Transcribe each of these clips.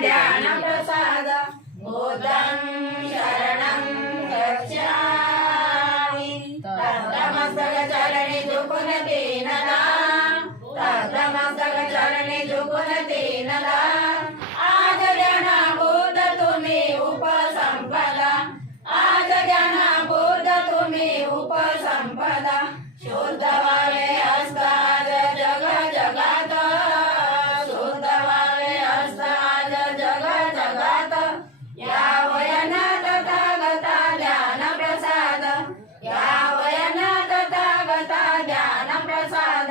ध्यानप्रसाद बुद्धं शरणं गच्छामि तत्तमस्तकचरणे झुकून दीनदा तत्तमस्तकचरणे झुकून दीनदा आज ज्ञान बुद्ध तुम्ही उपसंपदा आज ज्ञान बुद्ध तुम्ही उपसंपदा शुद्ध व्हावे असतात जग जगात शुद्ध व्हावे असतात जग जगात या वयना तथागता ध्यान प्रसाद या वयना तथागता ध्यान प्रसाद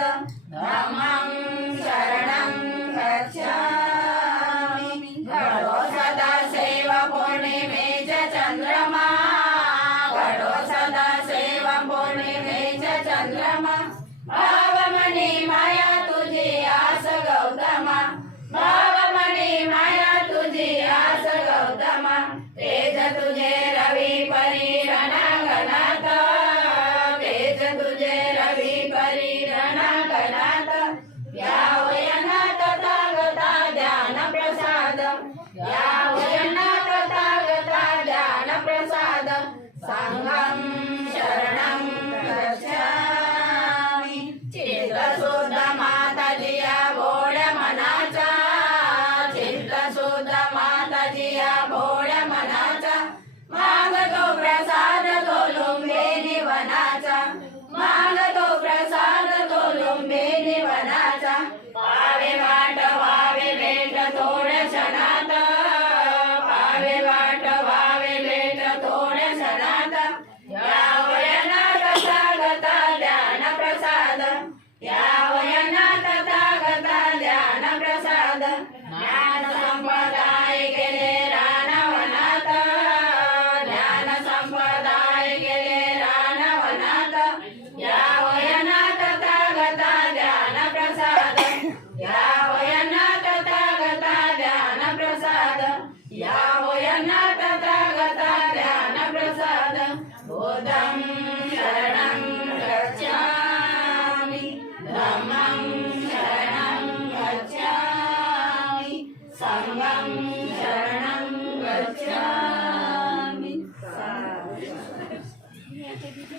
धम्मं शरणं गच्छामि घडो सदा सेवा पौर्णिमेचा चंद्रमा घडो सदा सेवा पौर्णिमेचा चंद्रमा भावमणी माया तुझी आस गौतमा भावमणी माया तुझी आस गौतमा तेज तुझे रवी परी रणांगणात तेज तुझे रवी परी रणांगणात या वयना तथागता ध्यान प्रसाद या वयना तथागता ध्यान प्रसाद संघं शरणं गच्छामि चित्त शुद्ध माताजिया भोळ्या मनाचा चित्त शुद्ध माताजिया भोळ्या मनाचा मागतो प्रसाद तो लुंबे निवनाचा मागतो प्रसाद तो लुंबे निवनाचा पावे वाट व्हावे भेट थोड्या क्षणात पावे वाट व्हावे भेट थोड्या क्षणात या वयना तथागता ध्यान प्रसाद या वयना तथागता ध्यान प्रसाद ज्ञान संपदाय गेले रानवनात ज्ञान संपदाय गेले रानवनात या वयना तथागता ध्यान प्रसाद या वयना तथागता ध्यान प्रसाद या वयना तथागता ध्यान प्रसाद बुद्धं शरणं गच्छामि धम्मं शरणं गच्छामि संघं